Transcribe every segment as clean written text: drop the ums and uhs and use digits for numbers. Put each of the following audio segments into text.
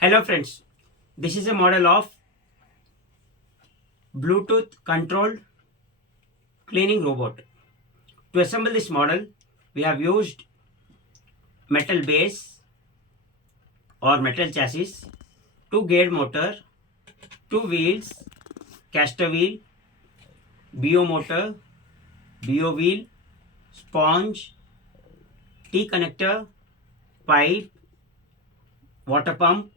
Hello friends, this is a model of Bluetooth controlled cleaning robot. To assemble this model, we have used metal base or metal chassis, two gear motor, two wheels, caster wheel, BO motor, BO wheel, sponge, T connector, pipe, water pump,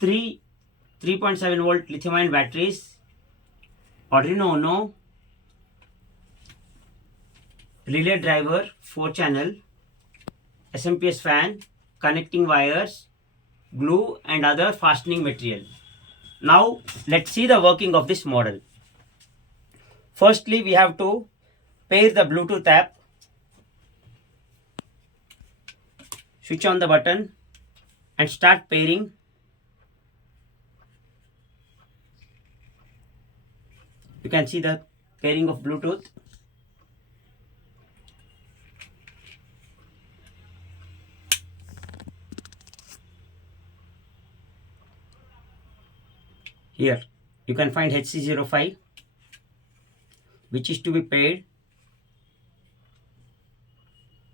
three 3.7 volt lithium ion batteries, Arduino Uno, relay driver 4 channel, SMPS fan, connecting wires, glue and other fastening material. Now let's see the working of this model. Firstly, we have to pair the Bluetooth app. Switch on the button and start pairing. You can see the pairing of Bluetooth. Here you can find HC05 which is to be paired.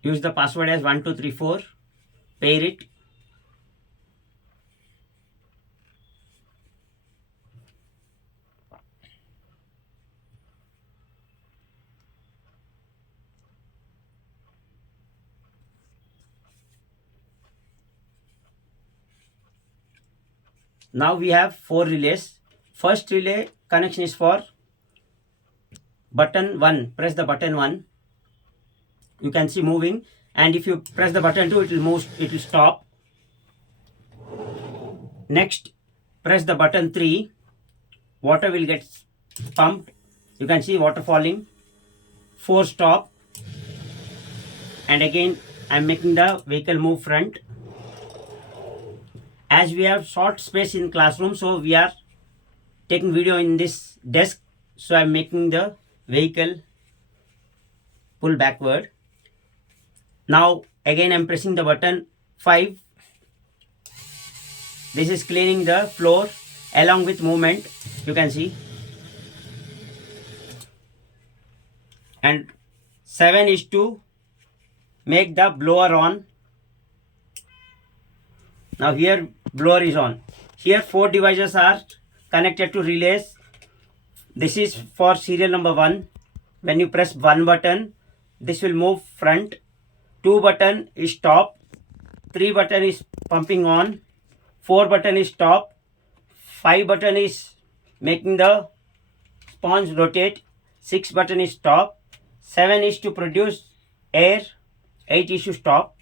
Use the password as 1234. Pair it. Now we have 4 relays. First relay connection is for button 1. Press the button 1. You can see moving, and if you press the button 2, it will move, it will stop. Next, press the button 3. Water will get pumped. You can see water falling. 4 stop. And again I am making the vehicle move front. As we have short space in classroom, so we are taking video in this desk, so I am making the vehicle pull backward. Now again I am pressing the button 5. This is cleaning the floor along with movement, you can see. And 7 is to make the blower on. Now here blower is on. Here 4 devices are connected to relays. This is for serial number 1. When you press 1 button, this will move front. 2 button is stop. 3 button is pumping on. 4 button is stop. 5 button is making the sponge rotate. 6 button is stop. 7 is to produce air. 8 is to stop.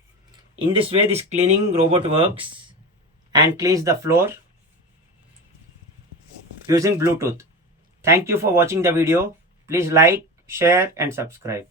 In this way, this cleaning robot works and cleans the floor using Bluetooth. Thank you for watching the video. Please like, share and subscribe.